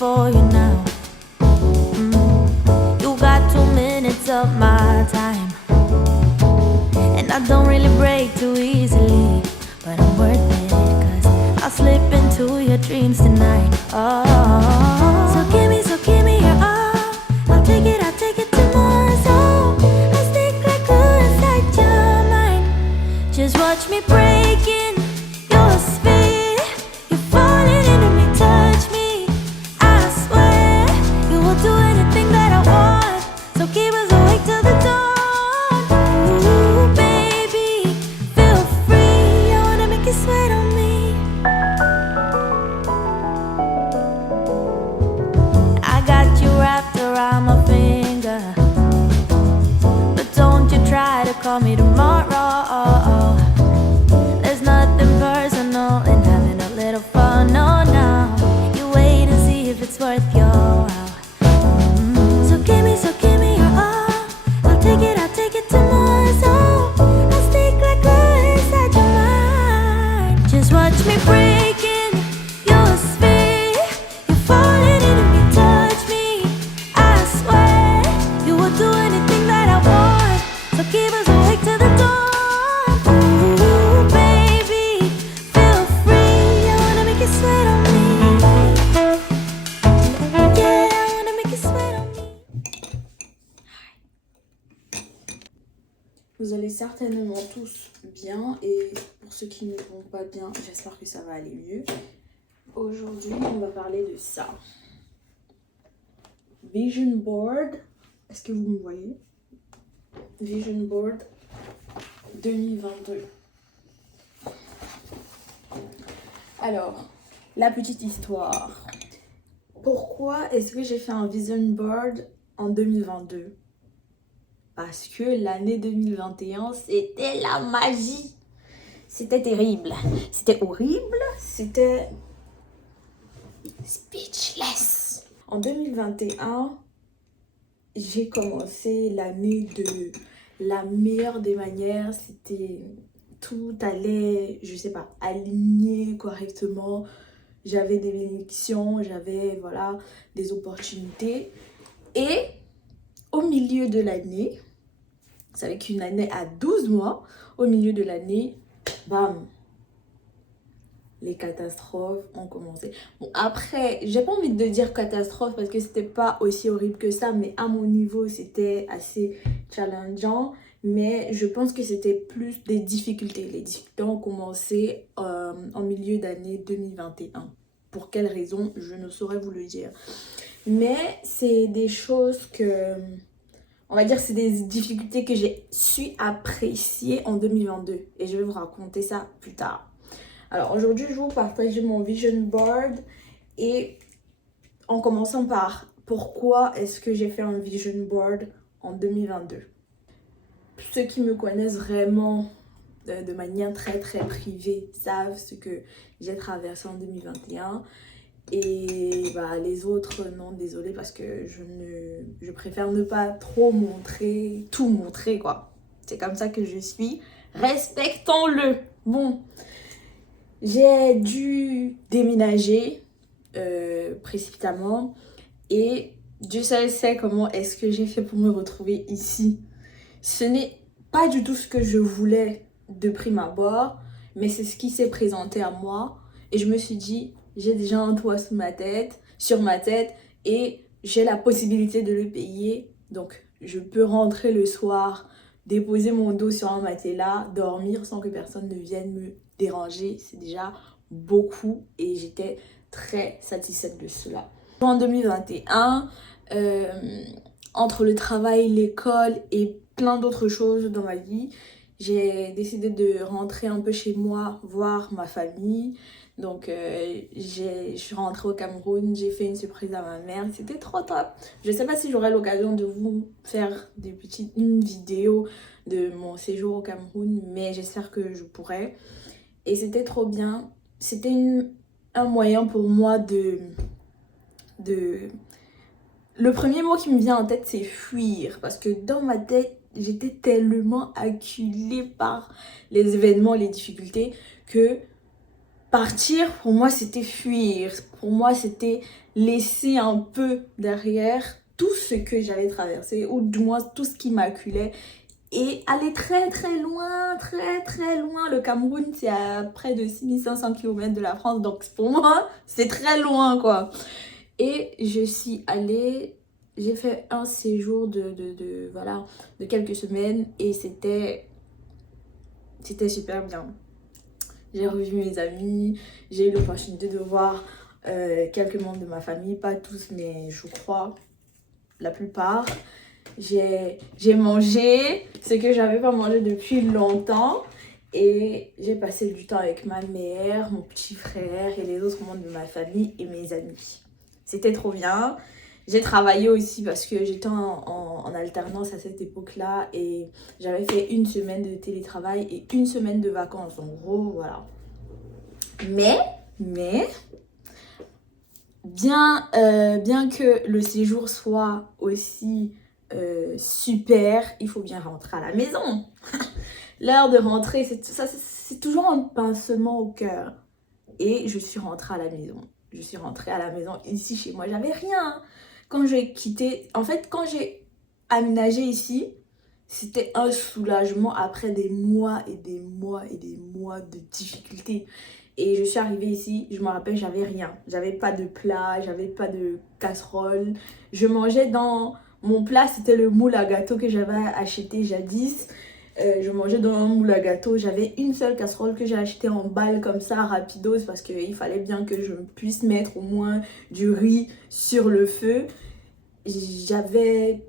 for you now. You got 2 minutes of my time, and I don't really break too easily, but I'm worth it, cause I'll slip into your dreams tonight. Oh, so give me your all. I'll take it tomorrow. So I'll stick like glue inside your mind. Just watch me breaking your sphere. You're falling into me, touch me. I swear you will do anything that I want. So keep us awake till the dawn. Ooh, baby, feel free. I wanna make you sweat on me. I got you wrapped around my finger, but don't you try to call me tomorrow. There's nothing personal in having a little fun, no, no. You wait and see if it's worth your while. So give me your all. I'll take it tomorrow. So I'll stick like glue inside your mind. Just watch me breaking your sphere. You're falling into me, touch me. I swear you will do anything that I want. So keep us awake till the dawn. Ooh, baby, feel free. I wanna make you sweat on me. Yeah, I wanna make you sweat on me. Vous allez certainement tous bien, et pour ceux qui ne vont pas bien, j'espère que ça va aller mieux. Aujourd'hui, on va parler de ça. Vision Board. Est-ce que vous me voyez? Vision Board 2022. Alors, la petite histoire. Pourquoi est-ce que j'ai fait un Vision Board en 2022? Parce que l'année 2021, c'était la magie. C'était terrible. C'était horrible. C'était speechless. En 2021, j'ai commencé l'année de la meilleure des manières. C'était... tout allait, je sais pas, aligné correctement. J'avais des bénédictions, j'avais, voilà, des opportunités. Et au milieu de l'année, vous savez qu'une année a 12 mois, au milieu de l'année, bam, les catastrophes ont commencé. Bon, après, j'ai pas envie de dire catastrophe parce que c'était pas aussi horrible que ça, mais à mon niveau, c'était assez challengeant. Mais je pense que c'était plus des difficultés. Les difficultés ont commencé en milieu d'année 2021. Pour quelles raisons, je ne saurais vous le dire. Mais c'est des choses que... on va dire c'est des difficultés que j'ai su apprécier en 2022. Et je vais vous raconter ça plus tard. Alors aujourd'hui, je vais vous partager mon vision board. Et en commençant par pourquoi est-ce que j'ai fait un vision board en 2022. Ceux qui me connaissent vraiment de manière très privée savent ce que j'ai traversé en 2021. Et bah, les autres, non, désolé, parce que je préfère ne pas trop montrer, tout montrer, quoi. C'est comme ça que je suis. Respectons-le. Bon, j'ai dû déménager précipitamment. Et Dieu seul sait comment est-ce que j'ai fait pour me retrouver ici. Ce n'est pas du tout ce que je voulais de prime abord, mais c'est ce qui s'est présenté à moi. Et je me suis dit, j'ai déjà un toit sur ma tête, et j'ai la possibilité de le payer. Donc, je peux rentrer le soir, déposer mon dos sur un matelas, dormir sans que personne ne vienne me déranger. C'est déjà beaucoup et j'étais très satisfaite de cela. En 2021, entre le travail, l'école et plein d'autres choses dans ma vie, j'ai décidé de rentrer un peu chez moi, voir ma famille. Donc je suis rentrée au Cameroun, j'ai fait une surprise à ma mère, c'était trop top. Je sais pas si j'aurai l'occasion de vous faire une vidéo de mon séjour au Cameroun, mais j'espère que je pourrai. Et c'était trop bien. C'était un moyen pour moi de... Le premier mot qui me vient en tête, c'est fuir. Parce que dans ma tête, j'étais tellement acculée par les événements, les difficultés, que partir, pour moi, c'était fuir. Pour moi, c'était laisser un peu derrière tout ce que j'avais traversé, ou du moins tout ce qui m'acculait, et aller très très loin, très très loin. Le Cameroun, c'est à près de 6500 km de la France, donc pour moi, c'est très loin, quoi. Et je suis allée, j'ai fait un séjour voilà, de quelques semaines, et c'était super bien. J'ai revu mes amis, j'ai eu l'opportunité de voir quelques membres de ma famille, pas tous, mais je crois la plupart. J'ai mangé ce que j'avais pas mangé depuis longtemps, et j'ai passé du temps avec ma mère, mon petit frère et les autres membres de ma famille et mes amis. C'était trop bien. J'ai travaillé aussi parce que j'étais en alternance à cette époque-là, et j'avais fait une semaine de télétravail et une semaine de vacances. En gros, voilà. Mais bien que le séjour soit aussi super, il faut bien rentrer à la maison. L'heure de rentrer, c'est toujours un pincement au cœur. Et je suis rentrée à la maison. Je suis rentrée à la maison ici chez moi. J'avais rien. Quand j'ai quitté, en fait, quand j'ai aménagé ici, c'était un soulagement après des mois et des mois et des mois de difficultés. Et je suis arrivée ici, je me rappelle, j'avais rien. J'avais pas de plat, j'avais pas de casserole. Je mangeais dans... Mon plat, c'était le moule à gâteau que j'avais acheté jadis. Je mangeais dans un moule à gâteau. J'avais une seule casserole que j'ai achetée en balle comme ça, rapidos, parce qu'il fallait bien que je puisse mettre au moins du riz sur le feu. J'avais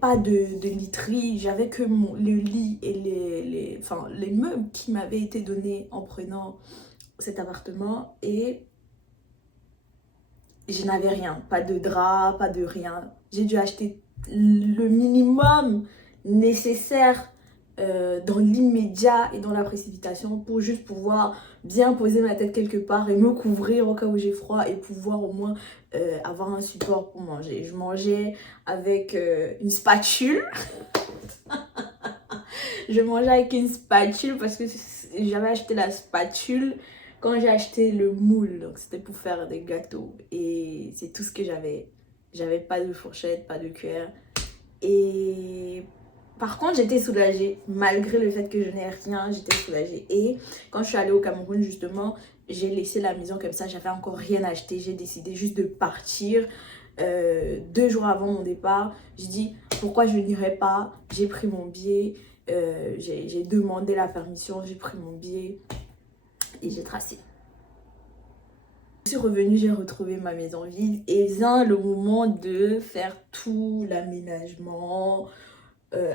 pas de literie, j'avais que le lit et les meubles qui m'avaient été donnés en prenant cet appartement, et je n'avais rien, pas de drap, pas de rien. J'ai dû acheter le minimum nécessaire dans l'immédiat et dans la précipitation, pour juste pouvoir bien poser ma tête quelque part et me couvrir au cas où j'ai froid, et pouvoir au moins avoir un support pour manger. Je mangeais avec une spatule. Je mangeais avec une spatule parce que j'avais acheté la spatule quand j'ai acheté le moule. Donc c'était pour faire des gâteaux, et c'est tout ce que j'avais. J'avais pas de fourchette, pas de cuillère. Et par contre, j'étais soulagée. Malgré le fait que je n'ai rien, j'étais soulagée. Et quand je suis allée au Cameroun, justement, j'ai laissé la maison comme ça. J'avais encore rien acheté. J'ai décidé juste de partir 2 jours avant mon départ. J'ai dit, pourquoi je n'irai pas? J'ai pris mon billet. J'ai demandé la permission. J'ai pris mon billet et j'ai tracé. Je suis revenue, j'ai retrouvé ma maison vide, et vient le moment de faire tout l'aménagement,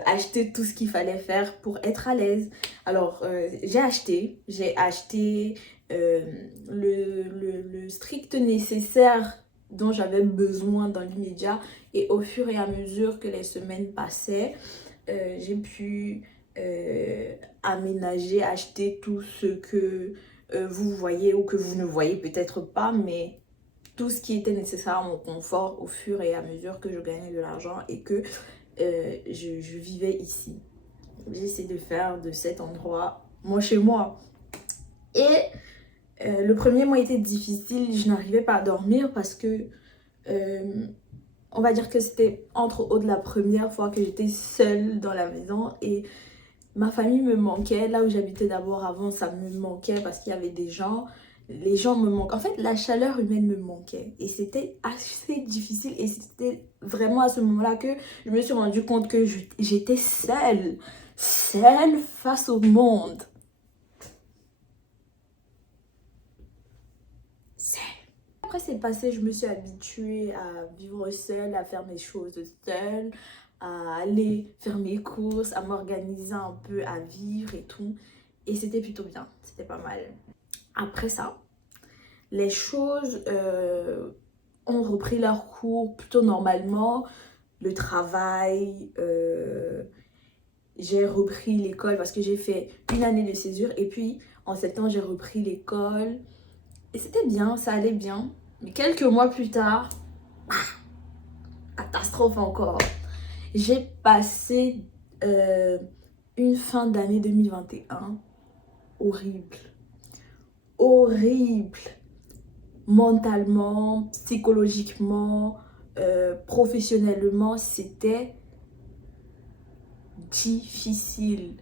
acheter tout ce qu'il fallait faire pour être à l'aise. Alors, j'ai acheté le strict nécessaire dont j'avais besoin dans l'immédiat, et au fur et à mesure que les semaines passaient, j'ai pu aménager, acheter tout ce que vous voyez ou que vous ne voyez peut-être pas, mais tout ce qui était nécessaire à mon confort au fur et à mesure que je gagnais de l'argent et que je vivais ici. J'essaie de faire de cet endroit moi chez moi. Et le premier mois était difficile, je n'arrivais pas à dormir parce que on va dire que c'était entre autres la première fois que j'étais seule dans la maison, et ma famille me manquait. Là où j'habitais d'abord avant, ça me manquait parce qu'il y avait des gens. Les gens me manquent. En fait, la chaleur humaine me manquait. Et c'était assez difficile. Et c'était vraiment à ce moment-là que je me suis rendu compte que j'étais seule. Seule face au monde. Seule. Après c'est passé, je me suis habituée à vivre seule, à faire mes choses seule, à aller faire mes courses, à m'organiser un peu, à vivre et tout. Et c'était plutôt bien, c'était pas mal. Après ça, les choses ont repris leur cours plutôt normalement. Le travail, j'ai repris l'école parce que j'ai fait une année de césure, et puis en septembre j'ai repris l'école. Et c'était bien, ça allait bien. Mais quelques mois plus tard, catastrophe encore. J'ai passé une fin d'année 2021 horrible. horrible. Mentalement, psychologiquement, professionnellement, c'était difficile.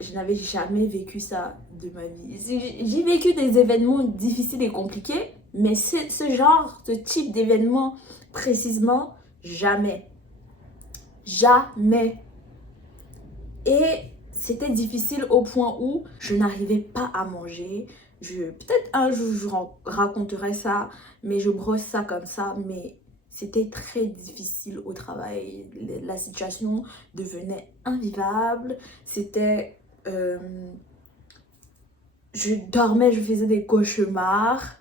Je n'avais jamais vécu ça de ma vie. J'ai vécu des événements difficiles et compliqués, mais ce type d'événement précisément, jamais. Jamais. Et c'était difficile au point où je n'arrivais pas à manger. Peut-être un jour je raconterai ça, mais je brosse ça comme ça. Mais c'était très difficile au travail. La situation devenait invivable. C'était... je dormais, je faisais des cauchemars.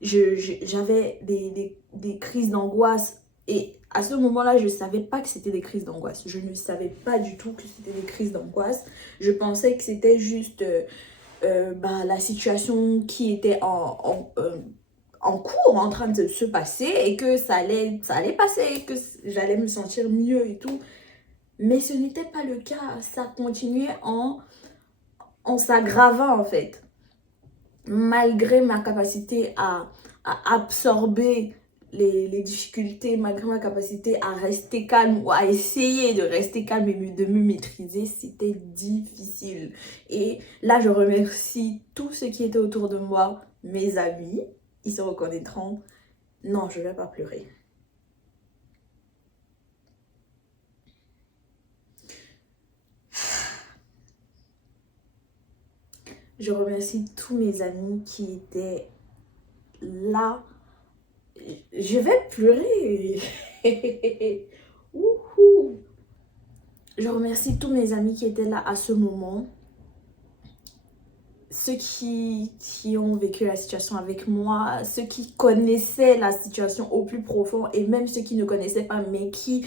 J'avais des crises d'angoisse. Et à ce moment-là, je ne savais pas que c'était des crises d'angoisse. Je ne savais pas du tout que c'était des crises d'angoisse. Je pensais que c'était juste la situation qui était en cours, en train de se passer, et que ça allait passer, que j'allais me sentir mieux et tout. Mais ce n'était pas le cas. Ça continuait en s'aggravant en fait. Malgré ma capacité à absorber les difficultés, malgré ma capacité à rester calme ou à essayer de rester calme et de me maîtriser, c'était difficile. Et là, je remercie tous ceux qui étaient autour de moi, mes amis, ils se reconnaîtront. Non, je ne vais pas pleurer. Je remercie tous mes amis qui étaient là. Je vais pleurer. Wouhou. Je remercie tous mes amis qui étaient là à ce moment. Ceux qui ont vécu la situation avec moi, ceux qui connaissaient la situation au plus profond et même ceux qui ne connaissaient pas mais qui,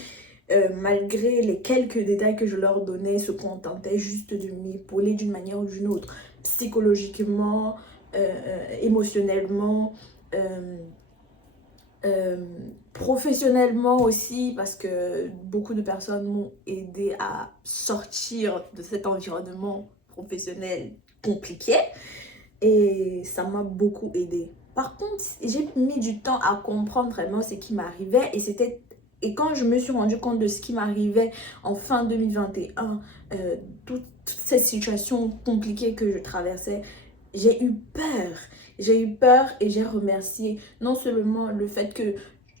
malgré les quelques détails que je leur donnais, se contentaient juste de m'épauler d'une manière ou d'une autre, psychologiquement, émotionnellement, professionnellement aussi, parce que beaucoup de personnes m'ont aidé à sortir de cet environnement professionnel compliqué et ça m'a beaucoup aidé. Par contre, j'ai mis du temps à comprendre vraiment ce qui m'arrivait et quand je me suis rendu compte de ce qui m'arrivait en fin 2021, toutes ces situations compliquées que je traversais, j'ai eu peur. J'ai eu peur et j'ai remercié non seulement le fait que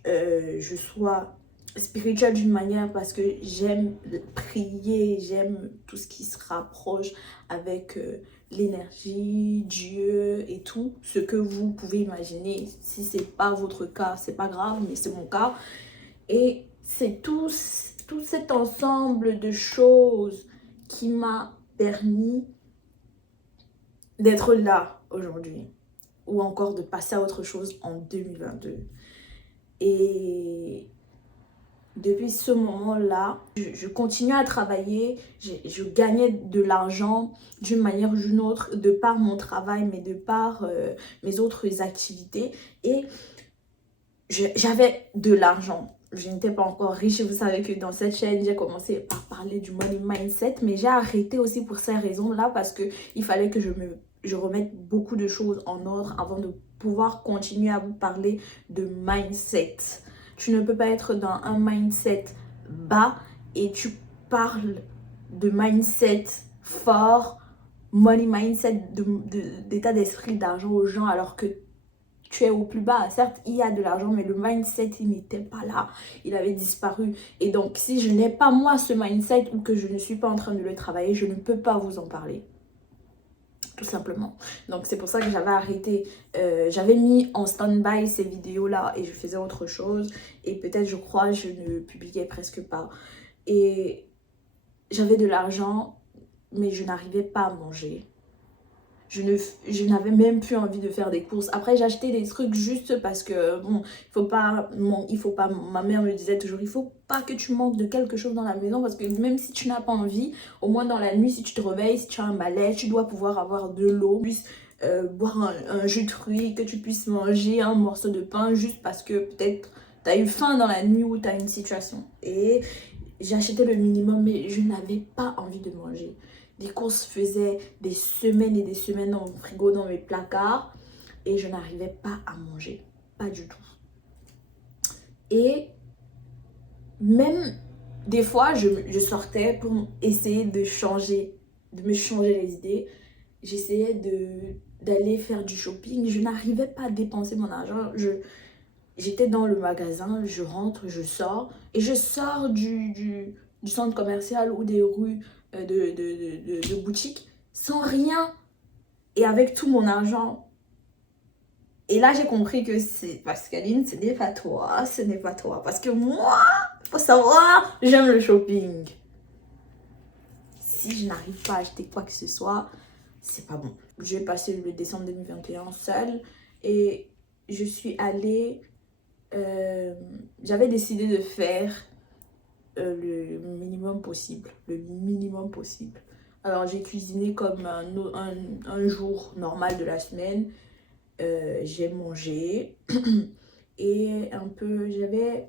je sois spirituelle d'une manière parce que j'aime prier, j'aime tout ce qui se rapproche avec l'énergie, Dieu et tout, ce que vous pouvez imaginer. Si c'est pas votre cas, c'est pas grave, mais c'est mon cas. Et c'est tout cet ensemble de choses qui m'a permis d'être là aujourd'hui ou encore de passer à autre chose en 2022. Et depuis ce moment-là, je continuais à travailler, je gagnais de l'argent d'une manière ou d'une autre, de par mon travail, mais de par mes autres activités. Et j'avais de l'argent. Je n'étais pas encore riche. Vous savez que dans cette chaîne, j'ai commencé à parler du money mindset, mais j'ai arrêté aussi pour ces raisons-là parce qu'il fallait que je remette beaucoup de choses en ordre avant de pouvoir continuer à vous parler de mindset. Tu ne peux pas être dans un mindset bas et tu parles de mindset fort, money mindset, d'état d'esprit, d'argent aux gens alors que tu es au plus bas. Certes, il y a de l'argent, mais le mindset, il n'était pas là. Il avait disparu. Et donc, si je n'ai pas moi ce mindset ou que je ne suis pas en train de le travailler, je ne peux pas vous en parler. Tout simplement. Donc c'est pour ça que j'avais arrêté, j'avais mis en stand-by ces vidéos-là et je faisais autre chose. Et peut-être, je crois, je ne publiais presque pas. Et j'avais de l'argent, mais je n'arrivais pas à manger. Je n'avais même plus envie de faire des courses. Après, j'achetais des trucs juste parce que, bon, il faut pas, ma mère me disait toujours, il faut pas que tu manques de quelque chose dans la maison parce que même si tu n'as pas envie, au moins dans la nuit, si tu te réveilles, si tu as un malaise, tu dois pouvoir avoir de l'eau, boire un jus de fruits, que tu puisses manger un morceau de pain juste parce que peut-être tu as eu faim dans la nuit ou tu as une situation. Et j'ai acheté le minimum, mais je n'avais pas envie de manger. Des courses faisaient des semaines et des semaines dans mon frigo, dans mes placards. Et je n'arrivais pas à manger. Pas du tout. Et même des fois, je sortais pour essayer de me changer les idées. J'essayais d'aller faire du shopping. Je n'arrivais pas à dépenser mon argent. J'étais dans le magasin, je rentre, je sors. Et je sors du centre commercial ou des rues de boutiques sans rien. Et avec tout mon argent. Et là, j'ai compris que c'est parce qu'Aline, ce n'est pas toi. Ce n'est pas toi. Parce que moi, faut savoir, j'aime le shopping. Si je n'arrive pas à acheter quoi que ce soit, c'est pas bon. J'ai passé le décembre 2021 seule et je suis allée. J'avais décidé de faire le minimum possible. Le minimum possible. Alors, j'ai cuisiné comme un jour normal de la semaine. J'ai mangé et un peu. J'avais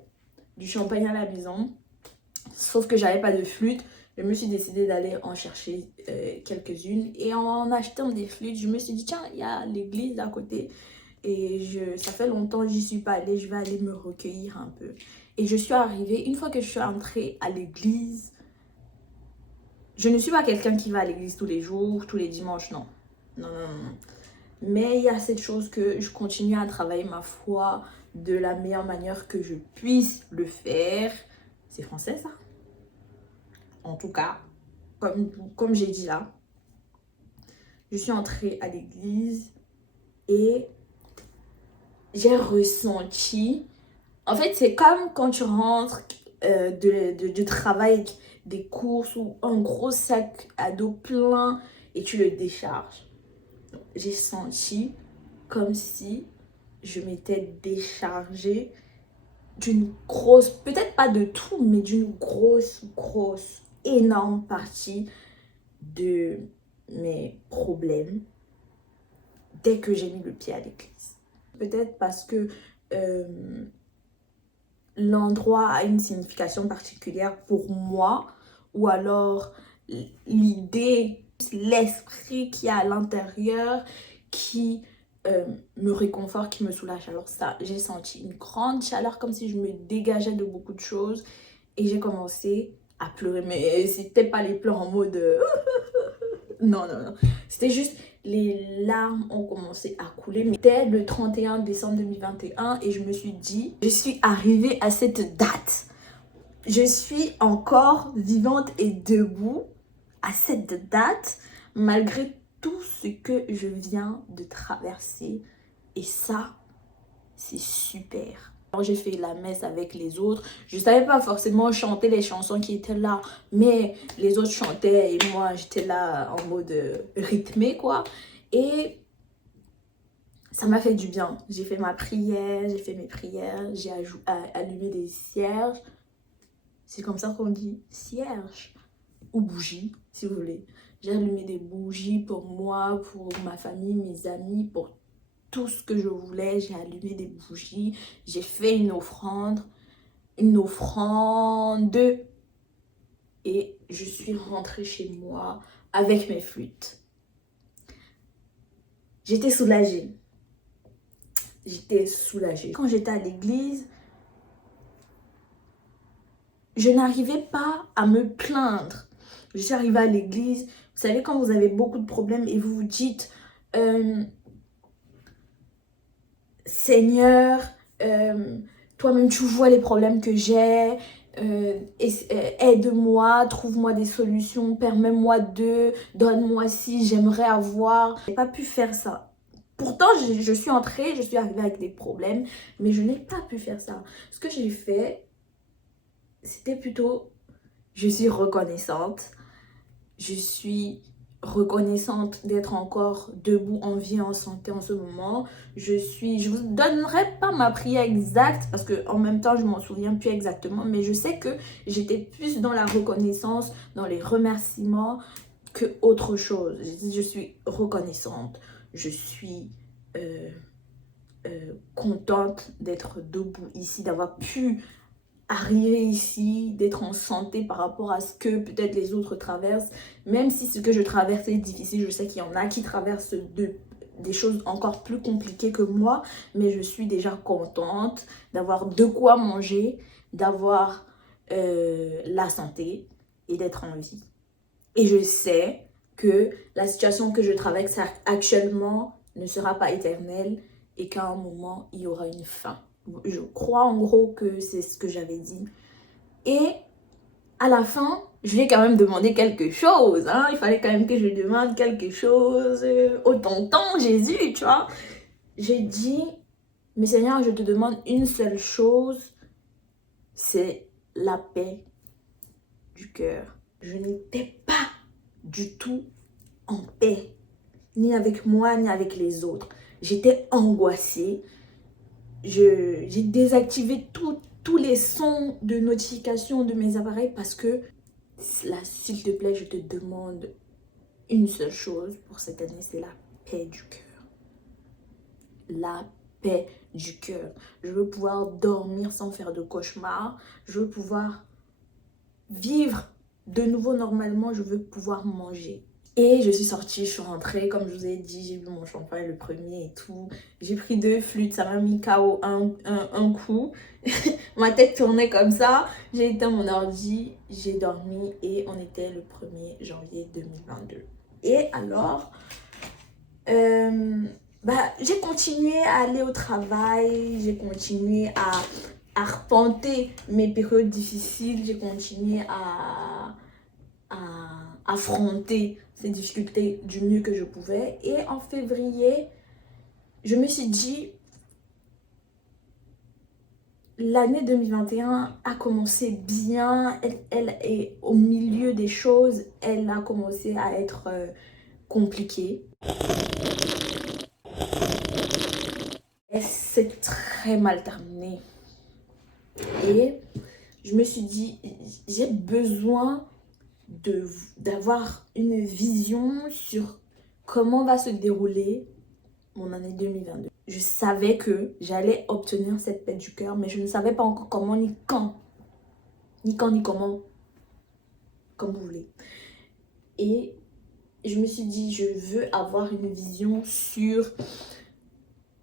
du champagne à la maison. Sauf que j'avais pas de flûte. Je me suis décidée d'aller en chercher quelques-unes. Et en achetant des flûtes, je me suis dit, tiens, il y a l'église à côté. Et ça fait longtemps que j'y suis pas allée. Je vais aller me recueillir un peu. Et je suis arrivée. Une fois que je suis entrée à l'église, je ne suis pas quelqu'un qui va à l'église tous les jours, tous les dimanches, non. Non, non, non. Mais il y a cette chose que je continue à travailler ma foi de la meilleure manière que je puisse le faire. C'est français, ça? En tout cas, comme j'ai dit là, je suis entrée à l'église et j'ai ressenti... En fait, c'est comme quand tu rentres du travail avec des courses ou un gros sac à dos plein et tu le décharges. J'ai senti comme si je m'étais déchargée d'une grosse, peut-être pas de tout, mais d'une grosse, énorme partie de mes problèmes dès que j'ai mis le pied à l'église. Peut-être parce que l'endroit a une signification particulière pour moi, ou alors l'idée, l'esprit qui est à l'intérieur, qui me réconforte, qui me soulage. Alors ça, j'ai senti une grande chaleur, comme si je me dégageais de beaucoup de choses. Et j'ai commencé à pleurer. Mais c'était pas les pleurs en mode... non, non, non. C'était juste... Les larmes ont commencé à couler. Mais c'était le 31 décembre 2021 et je me suis dit, je suis arrivée à cette date. Je suis encore vivante et debout à cette date, malgré tout ce que je viens de traverser. Et ça, c'est super. Alors, j'ai fait la messe avec les autres. Je ne savais pas forcément chanter les chansons qui étaient là, mais les autres chantaient et moi, j'étais là en mode rythmé, quoi. Et ça m'a fait du bien. J'ai fait ma prière, j'ai fait mes prières, j'ai allumé des cierges. C'est comme ça qu'on dit cierge ou bougie, si vous voulez. J'ai allumé des bougies pour moi, pour ma famille, mes amis, pour tout ce que je voulais. J'ai allumé des bougies, j'ai fait une offrande et je suis rentrée chez moi avec mes flûtes. J'étais soulagée. Quand j'étais à l'église, je n'arrivais pas à me plaindre. Je suis arrivée à l'église, vous savez quand vous avez beaucoup de problèmes et vous vous dites Seigneur, toi-même tu vois les problèmes que j'ai, aide-moi, trouve-moi des solutions, permets-moi donne-moi si j'aimerais avoir. Je n'ai pas pu faire ça. Pourtant, je suis entrée, je suis arrivée avec des problèmes, mais je n'ai pas pu faire ça. Ce que j'ai fait, c'était plutôt, je suis reconnaissante. Je suis reconnaissante d'être encore debout, en vie, en santé en ce moment. Je vous donnerai pas ma prière exacte parce que en même temps je m'en souviens plus exactement, mais je sais que j'étais plus dans la reconnaissance, dans les remerciements que autre chose. Je suis reconnaissante, je suis contente d'être debout ici, d'avoir pu arriver ici, d'être en santé par rapport à ce que peut-être les autres traversent. Même si ce que je traverse est difficile, je sais qu'il y en a qui traversent des choses encore plus compliquées que moi, mais je suis déjà contente d'avoir de quoi manger, d'avoir la santé et d'être en vie. Et je sais que la situation que je traverse actuellement ne sera pas éternelle et qu'à un moment, il y aura une fin. Je crois en gros que c'est ce que j'avais dit. Et à la fin, je lui ai quand même demandé quelque chose. Hein? Il fallait quand même que je lui demande quelque chose au tonton Jésus, tu vois. J'ai dit, mais Seigneur, je te demande une seule chose, c'est la paix du cœur. Je n'étais pas du tout en paix, ni avec moi, ni avec les autres. J'étais angoissée. J'ai désactivé tous les sons de notification de mes appareils parce que, là, s'il te plaît, je te demande une seule chose pour cette année, c'est la paix du cœur. La paix du cœur. Je veux pouvoir dormir sans faire de cauchemars. Je veux pouvoir vivre de nouveau normalement. Je veux pouvoir manger. Et je suis sortie, je suis rentrée, comme je vous ai dit, j'ai bu mon champagne le premier et tout. J'ai pris 2 flûtes, ça m'a mis KO un coup. Ma tête tournait comme ça. J'ai éteint mon ordi, j'ai dormi et on était le 1er janvier 2022. Et alors, j'ai continué à aller au travail, j'ai continué à arpenter mes périodes difficiles, j'ai continué à affronter ces difficultés du mieux que je pouvais. Et en février, je me suis dit, l'année 2021 a commencé bien, elle est au milieu des choses, elle a commencé à être compliquée. Et c'est très mal terminé. Et je me suis dit, j'ai besoin d'avoir une vision sur comment va se dérouler mon année 2022. Je savais que j'allais obtenir cette paix du cœur, mais je ne savais pas encore comment ni quand. Ni quand ni comment. Comme vous voulez. Et je me suis dit, je veux avoir une vision sur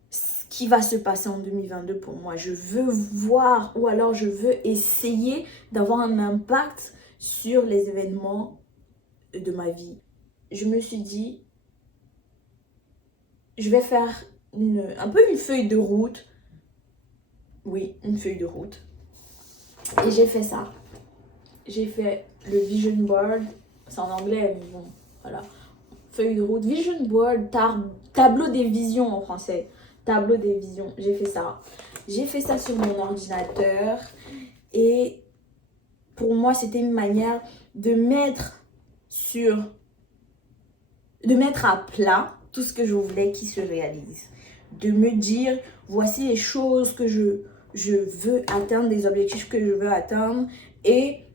ce qui va se passer en 2022 pour moi. Je veux voir, ou alors je veux essayer d'avoir un impact sur les événements de ma vie. Je me suis dit, je vais faire un peu une feuille de route. Oui, une feuille de route. Et j'ai fait ça. J'ai fait le vision board. C'est en anglais, mais bon, voilà. Feuille de route, vision board, tableau des visions en français. Tableau des visions, j'ai fait ça. J'ai fait ça sur mon ordinateur. Et pour moi, c'était une manière de mettre à plat tout ce que je voulais qu'il se réalise. De me dire, voici les choses que je veux atteindre, les objectifs que je veux atteindre. Et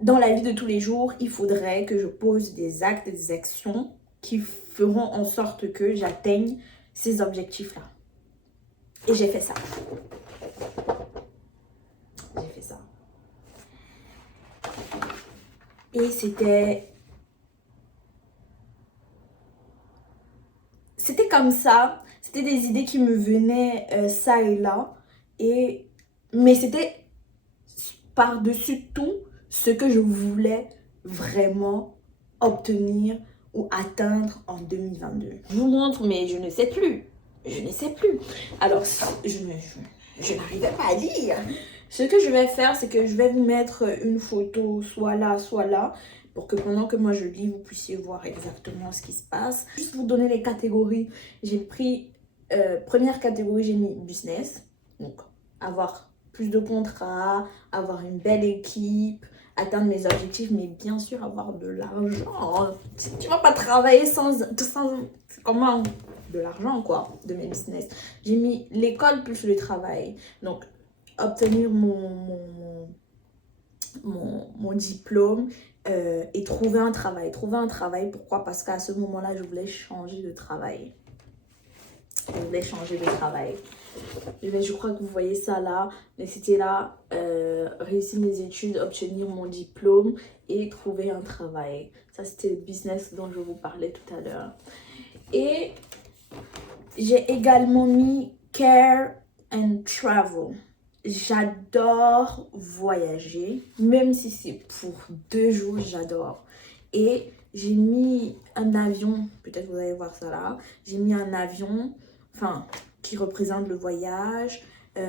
dans la vie de tous les jours, il faudrait que je pose des actes, des actions qui feront en sorte que j'atteigne ces objectifs-là. Et j'ai fait ça. J'ai fait ça. Et c'était comme ça. C'était des idées qui me venaient ça et là. Mais c'était par-dessus tout ce que je voulais vraiment obtenir ou atteindre en 2022. Je vous montre, mais je ne sais plus. Je ne sais plus. Alors, je n'arrivais pas à lire. Ce que je vais faire, c'est que je vais vous mettre une photo soit là, pour que pendant que moi je lis, vous puissiez voir exactement ce qui se passe. Juste vous donner les catégories. J'ai pris, première catégorie, j'ai mis business. Donc, avoir plus de contrats, avoir une belle équipe, atteindre mes objectifs, mais bien sûr avoir de l'argent. Tu vas pas travailler sans comment de l'argent quoi, de mes business. J'ai mis l'école plus le travail. Donc, obtenir mon diplôme et trouver un travail. Pourquoi? Parce qu'à ce moment-là, je voulais changer de travail. Je voulais changer de travail. Mais je crois que vous voyez ça là. Mais c'était là, réussir mes études, obtenir mon diplôme et trouver un travail. Ça, c'était le business dont je vous parlais tout à l'heure. Et j'ai également mis care and travel. J'adore voyager, même si c'est pour 2 jours, j'adore. Et j'ai mis un avion, peut-être vous allez voir ça là, j'ai mis un avion, enfin, qui représente le voyage.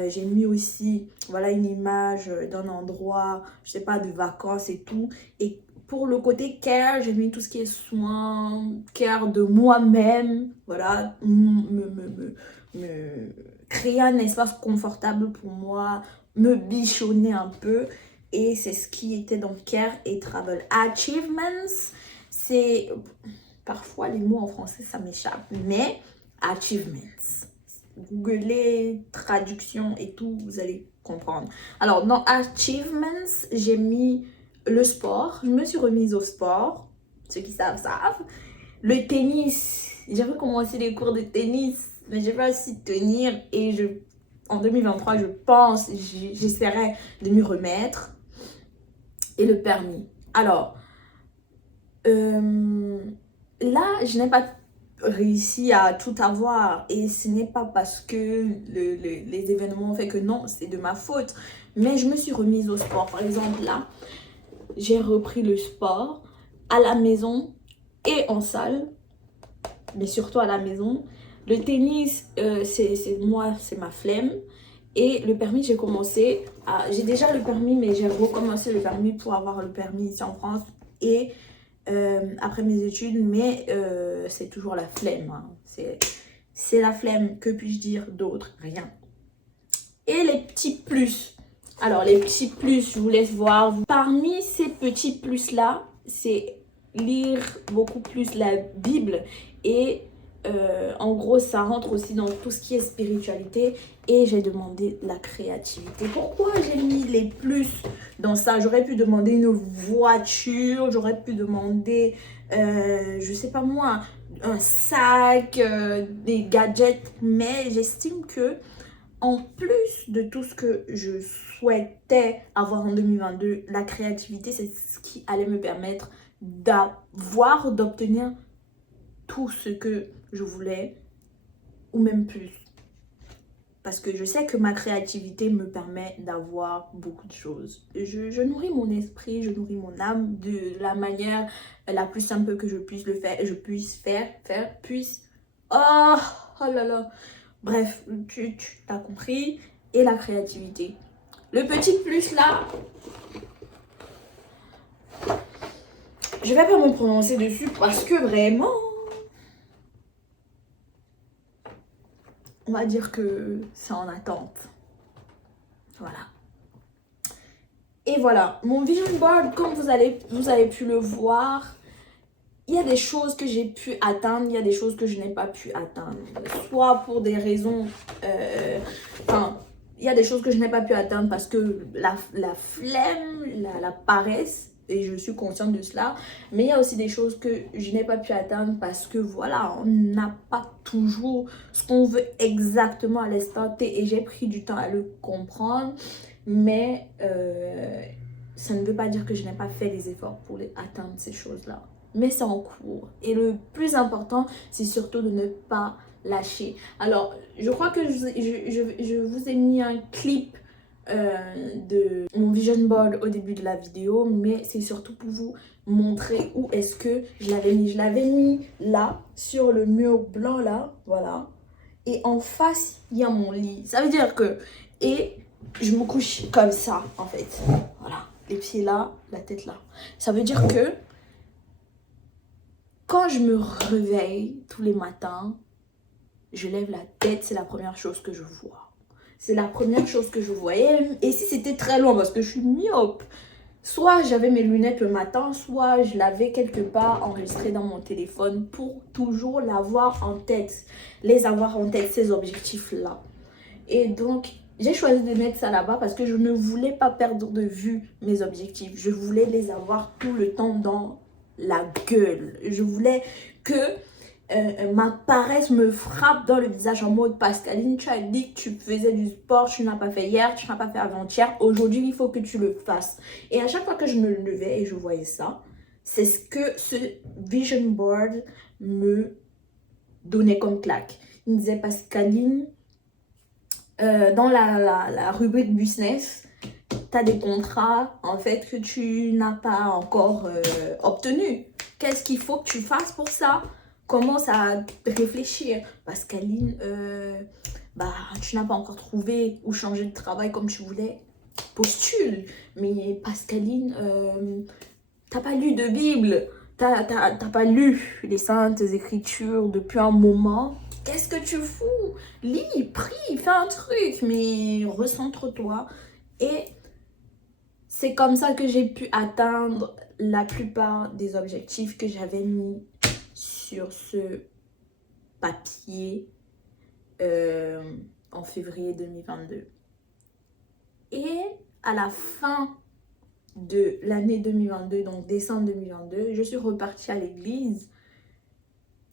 J'ai mis aussi, voilà, une image d'un endroit, je sais pas, de vacances et tout. Et pour le côté care, j'ai mis tout ce qui est soin, care de moi-même, voilà, me créer un espace confortable pour moi, me bichonner un peu. Et c'est ce qui était dans care et travel. Achievements, c'est... Parfois, les mots en français, ça m'échappe. Mais achievements. Googlez, traduction et tout, vous allez comprendre. Alors, dans achievements, j'ai mis le sport. Je me suis remise au sport. Ceux qui savent, savent. Le tennis. J'avais commencé les cours de tennis, mais j'ai pas su tenir. Et en 2023, je pense, j'essaierai de m'y remettre. Et le permis. Alors, là, je n'ai pas réussi à tout avoir. Et ce n'est pas parce que les événements ont fait que non, c'est de ma faute. Mais je me suis remise au sport. Par exemple, là, j'ai repris le sport à la maison et en salle. Mais surtout à la maison. Le tennis, c'est ma flemme. Et le permis, j'ai commencé j'ai déjà le permis, mais j'ai recommencé le permis pour avoir le permis ici en France. Et après mes études, mais c'est toujours la flemme. Hein. C'est la flemme, que puis-je dire d'autre? Rien. Et les petits plus. Alors, les petits plus, je vous laisse voir. Parmi ces petits plus-là, c'est lire beaucoup plus la Bible. Et en gros, ça rentre aussi dans tout ce qui est spiritualité. Et j'ai demandé la créativité. Pourquoi j'ai mis les plus dans ça? J'aurais pu demander une voiture, j'aurais pu demander, je sais pas moi, un sac, des gadgets. Mais j'estime que en plus de tout ce que je souhaitais avoir en 2022, la créativité, c'est ce qui allait me permettre d'obtenir tout ce que je voulais, ou même plus. Parce que je sais que ma créativité me permet d'avoir beaucoup de choses. Je nourris mon esprit, je nourris mon âme de la manière la plus simple que je puisse le faire. Oh là là. Bref, tu as compris. Et la créativité. Le petit plus là, je vais pas me prononcer dessus parce que vraiment, on va dire que c'est en attente. Voilà. Et voilà, mon vision board, comme vous avez pu le voir, il y a des choses que j'ai pu atteindre, il y a des choses que je n'ai pas pu atteindre. Soit pour des raisons... il y a des choses que je n'ai pas pu atteindre parce que la flemme, la paresse, et je suis consciente de cela. Mais il y a aussi des choses que je n'ai pas pu atteindre parce que voilà, on n'a pas toujours ce qu'on veut exactement à l'instant T. Et j'ai pris du temps à le comprendre. Mais ça ne veut pas dire que je n'ai pas fait des efforts pour atteindre ces choses-là. Mais c'est en cours. Et le plus important, c'est surtout de ne pas lâcher. Alors, je crois que je vous ai mis un clip de mon vision board au début de la vidéo, mais c'est surtout pour vous montrer où est-ce que je l'avais mis. Je l'avais mis là, sur le mur blanc là, voilà. Et en face, il y a mon lit. Ça veut dire que... Et je me couche comme ça, en fait. Voilà. Les pieds là, la tête là. Ça veut dire que quand je me réveille tous les matins, je lève la tête, c'est la première chose que je vois. C'est la première chose que je voyais. Et si c'était très loin, parce que je suis myope, soit j'avais mes lunettes le matin, soit je l'avais quelque part enregistré dans mon téléphone pour toujours l'avoir en tête. Les avoir en tête, ces objectifs-là. Et donc, j'ai choisi de mettre ça là-bas parce que je ne voulais pas perdre de vue mes objectifs. Je voulais les avoir tout le temps dans la gueule. Je voulais que ma paresse me frappe dans le visage en mode Pascaline, tu as dit que tu faisais du sport, tu n'as pas fait hier, tu n'as pas fait avant-hier, aujourd'hui il faut que tu le fasses. Et à chaque fois que je me levais et je voyais ça, c'est ce que ce vision board me donnait comme claque. Il me disait Pascaline, dans la rubrique business, tu as des contrats en fait que tu n'as pas encore obtenus. Qu'est-ce qu'il faut que tu fasses pour ça? Commence à réfléchir. Pascaline, tu n'as pas encore trouvé ou changé de travail comme tu voulais. Postule. Mais Pascaline, t'as pas lu de Bible. T'as pas lu les Saintes Écritures depuis un moment. Qu'est-ce que tu fous? Lis, prie, fais un truc. Mais recentre-toi. Et c'est comme ça que j'ai pu atteindre la plupart des objectifs que j'avais mis sur ce papier en février 2022. Et à la fin de l'année 2022, donc décembre 2022, je suis repartie à l'église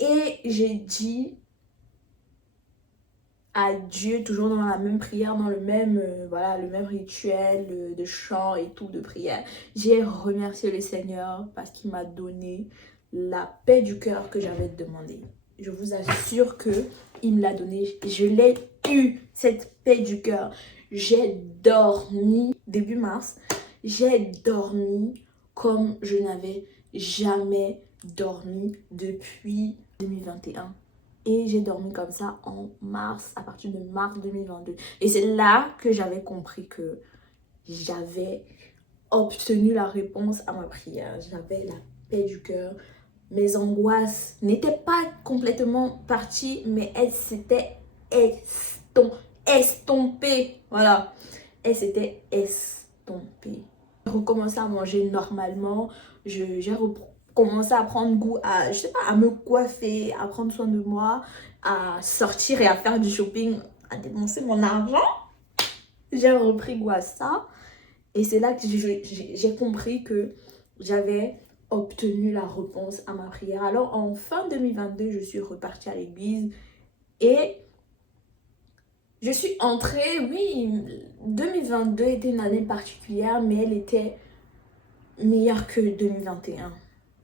et j'ai dit à Dieu, toujours dans la même prière, dans le même, le même rituel de chant et tout, de prière. J'ai remercié le Seigneur parce qu'il m'a donné la paix du cœur que j'avais demandé. Je vous assure que il me l'a donné. Je l'ai eu, cette paix du cœur. J'ai dormi, début mars, j'ai dormi comme je n'avais jamais dormi depuis 2021. Et j'ai dormi comme ça en mars, à partir de mars 2022. Et c'est là que j'avais compris que j'avais obtenu la réponse à ma prière. J'avais la paix du cœur. Mes angoisses n'étaient pas complètement parties, mais elles s'étaient estompées. Voilà. Elles s'étaient estompées. J'ai recommencé à manger normalement. J'ai commencé à prendre goût à, à me coiffer, à prendre soin de moi, à sortir et à faire du shopping, à dépenser mon argent. J'ai repris goût à ça. Et c'est là que j'ai compris que j'avais obtenu la réponse à ma prière. Alors en fin 2022, je suis repartie à l'église et je suis entrée, oui, 2022 était une année particulière, mais elle était meilleure que 2021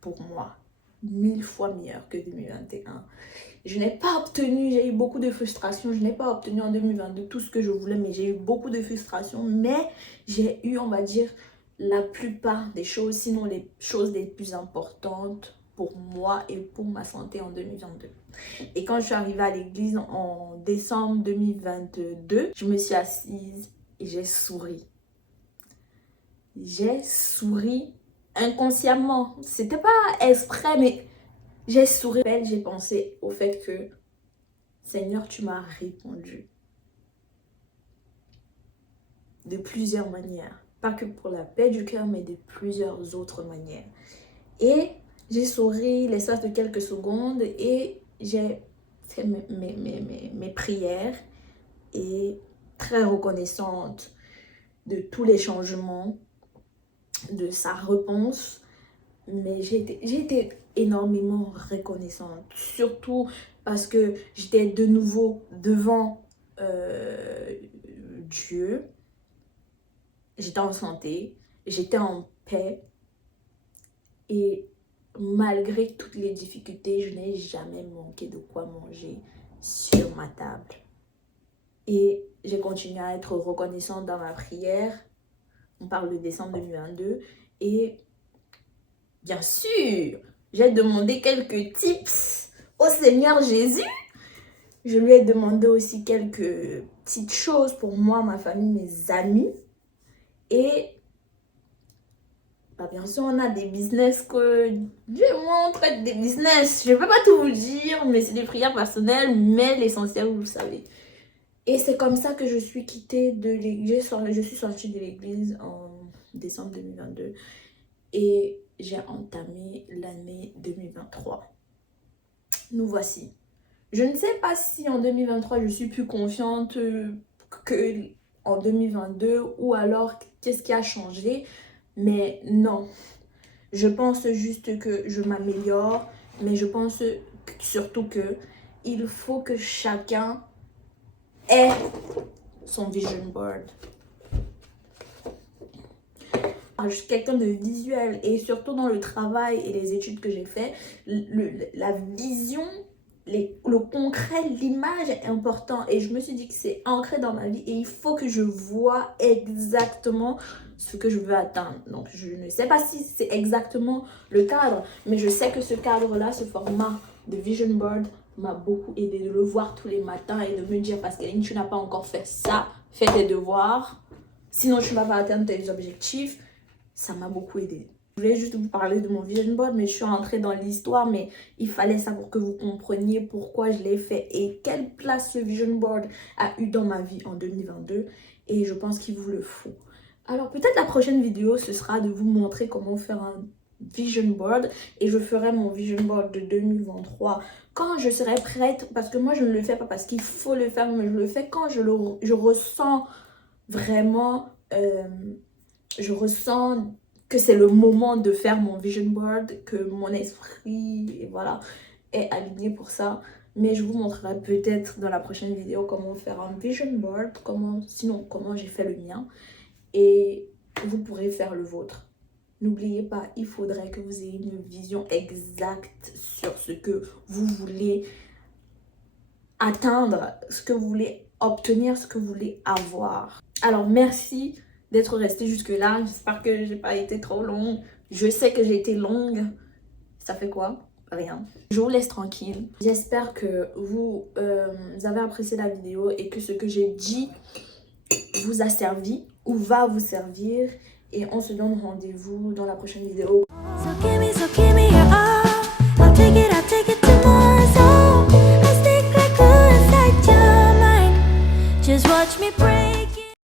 pour moi. 1000 fois meilleure que 2021. Je n'ai pas obtenu, j'ai eu beaucoup de frustration, je n'ai pas obtenu en 2022 tout ce que je voulais, mais j'ai eu beaucoup de frustration, mais j'ai eu, on va dire, la plupart des choses, sinon les choses les plus importantes pour moi et pour ma santé en 2022. Et quand je suis arrivée à l'église en décembre 2022, je me suis assise et j'ai souri. J'ai souri inconsciemment. C'était pas exprès, mais j'ai souri. J'ai pensé au fait que, Seigneur, tu m'as répondu. De plusieurs manières. Pas que pour la paix du cœur, mais de plusieurs autres manières. Et j'ai souri l'espace de quelques secondes et j'ai fait mes prières et très reconnaissante de tous les changements, de sa réponse. Mais j'ai été énormément reconnaissante, surtout parce que j'étais de nouveau devant Dieu. J'étais en santé, j'étais en paix et malgré toutes les difficultés, je n'ai jamais manqué de quoi manger sur ma table. Et j'ai continué à être reconnaissante dans ma prière. On parle de décembre 2022 et bien sûr, j'ai demandé quelques tips au Seigneur Jésus. Je lui ai demandé aussi quelques petites choses pour moi, ma famille, mes amis. Et bien sûr, on a des business que Dieu et moi, on traite des business. Je ne peux pas tout vous dire, mais c'est des prières personnelles, mais l'essentiel, vous le savez. Et c'est comme ça que je suis quittée de l'église. Je suis sortie de l'église en décembre 2022 et j'ai entamé l'année 2023. Nous voici. Je ne sais pas si en 2023, je suis plus confiante que en 2022 ou alors qu'est-ce qui a changé, mais non. Je pense juste que je m'améliore, mais je pense surtout que il faut que chacun ait son vision board. Je suis quelqu'un de visuel et surtout dans le travail et les études que j'ai fait, la vision, le concret, l'image est important et je me suis dit que c'est ancré dans ma vie et il faut que je vois exactement ce que je veux atteindre. Donc je ne sais pas si c'est exactement le cadre, mais je sais que ce cadre-là, ce format de vision board m'a beaucoup aidé de le voir tous les matins et de me dire parce que tu n'as pas encore fait ça, fais tes devoirs, sinon tu ne vas pas atteindre tes objectifs. Ça m'a beaucoup aidé. Je voulais juste vous parler de mon vision board, mais je suis rentrée dans l'histoire, mais il fallait ça pour que vous compreniez pourquoi je l'ai fait et quelle place ce vision board a eu dans ma vie en 2022 et je pense qu'il vous le faut. Alors peut-être la prochaine vidéo, ce sera de vous montrer comment faire un vision board et je ferai mon vision board de 2023 quand je serai prête parce que moi je ne le fais pas parce qu'il faut le faire, mais je le fais quand je ressens vraiment... je ressens que c'est le moment de faire mon vision board, que mon esprit et voilà, est aligné pour ça. Mais je vous montrerai peut-être dans la prochaine vidéo comment faire un vision board, comment j'ai fait le mien. Et vous pourrez faire le vôtre. N'oubliez pas, il faudrait que vous ayez une vision exacte sur ce que vous voulez atteindre, ce que vous voulez obtenir, ce que vous voulez avoir. Alors merci d'être resté jusque là. J'espère que j'ai pas été trop longue. Je sais que j'ai été longue. Ça fait quoi? Rien. Je vous laisse tranquille. J'espère que vous avez apprécié la vidéo et que ce que j'ai dit vous a servi ou va vous servir. Et on se donne rendez-vous dans la prochaine vidéo. So give me your all. I'll take it tomorrow. So I stick like glue inside your mind. Just watch me break.